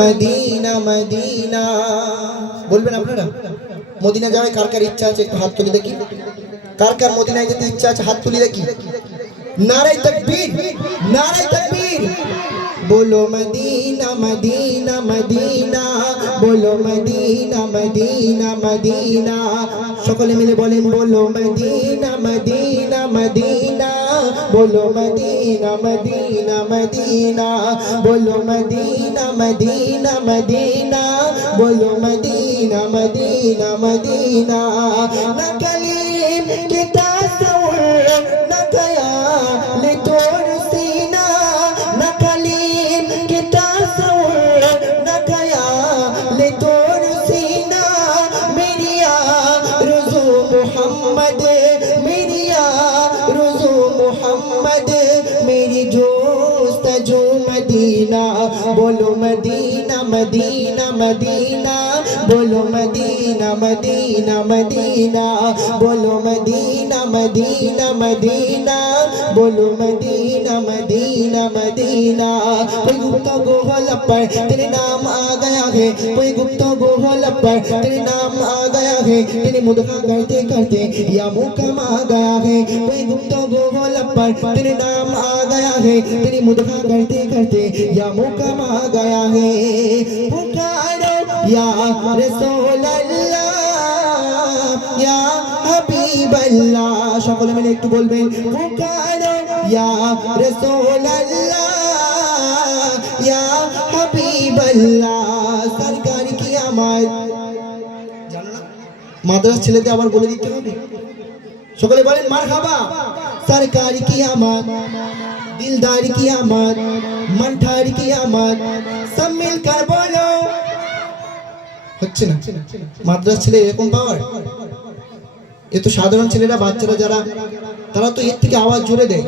Medina Medina বলবেন আপনারা? Medina যাওয়ার কার কার ইচ্ছা আছে একটু হাত তুলে দেখি। কার কার মদিনায় যেতে ইচ্ছা আছে হাত তুলে দেখি। নারায়ে তাকবীর, নারায়ে তাকবীর। बोलो मदीना मदीना मदीना, बोलो मदीना मदीना मदीना। সকলে মিলে বলেন बोलो मदीना मदीना मदीना, बोलो मदीना मदीना मदीना, बोलो मदीना मदीना मदीना, बोलो मदीना मदीना मदीना। ना कलीम के तासव्वुर ना ख्याल तोर सीना, ना कलीम के तासव्वुर ना ख्याल तोर सीना। मेरी आरज़ू मोहम्मद, मेरी आरज़ू मोहम्मद, मेरी जोस्तजू मदीना। बोलो मदीना मदीना मदीना, बोलो मदीना मदीना मदीना, बोलो मदीना मदीना मदीना, बोलो मदीना मदीना मदीना। कोई गुप्ता गोहल पर तेरे नाम आ गया है, कोई गुप्ता गोहल पर तेरे नाम आ गया है। तेरे मुद्दा करते करते या मुकाम आ गया है। कोई गुप्ता गोहल पर तेरे नाम आ गया है। तेरी मुद्दा करते करते या मुकाम आ गया है। पुकारो या रसूल अल्लाह, या हबीब अल्लाह। সকলে মিলে একটু বলবেন পুকারো ইয়া রাসূল আল্লাহ, ইয়া হাবিব আল্লাহ। সরকার কি আমার জানো না? মাদ্রাসা ছেলেদের আবার বলে দিতে হবে। সকলে বলেন মারহাবা। সরকার কি আমার, দিলদার কি আমার, মনঠার কি আমার, সব মিলকর বলো। হচ্ছে না মাদ্রাসা ছেলে এরকম পাওয়ার? এ তো সাধারণ ছেলেরা, বাচ্চারা যারা তারা তো এর থেকে আওয়াজ জোরে দেয়।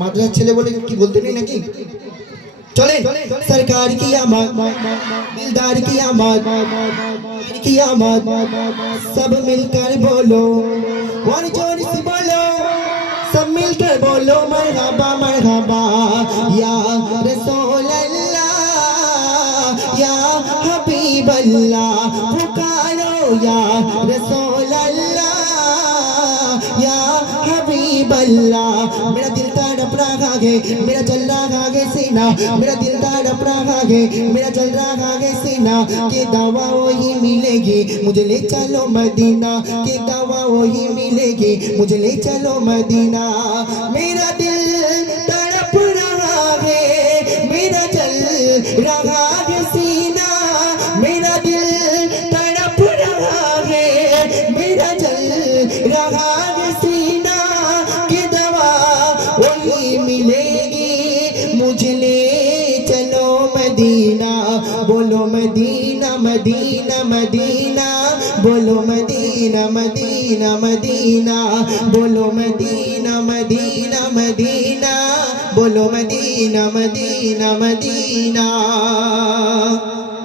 মাদ্রাসা ছেলে বলে কি বলতে নেই নাকি? চলে সরকার কি আমার, দিলদার কি আমার, কি আমার, সব মিলকর বলো। और जोर से बोलो, सब मिलकर बोलो मरहबा मरहबा। या रसूल अल्लाह, या हबीब अल्लाह। पुकारो या रसूल अल्लाह, या हबीब अल्लाह। मेरा दिल तड़प रहा है, मेरा जल रहा है सीना, मेरा दिल तड़प रहा है, मेरा जल रहा है सीना। के दवा वही मिलेगी मुझे ले चलो मदीना, के दवा वही मिलेगी मुझे ले चलो मदीना। मेरा दिल तड़प रहा है, मेरा जल रहा है सीना, मेरा दिल तड़प रहा है, मेरा जल रहा है सीना। के दवा वही मिलेगी मुझे ले चलो मदीना। बोलो मदीना मदीना मदीना, बोलो मदीना मदीना मदीना, बोलो मदीना मदीना मदीना, बोलो मदीना मदीना मदीना।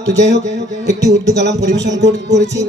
তো যাই হোক একটি উর্দু কালাম পরিবেশন করেছি।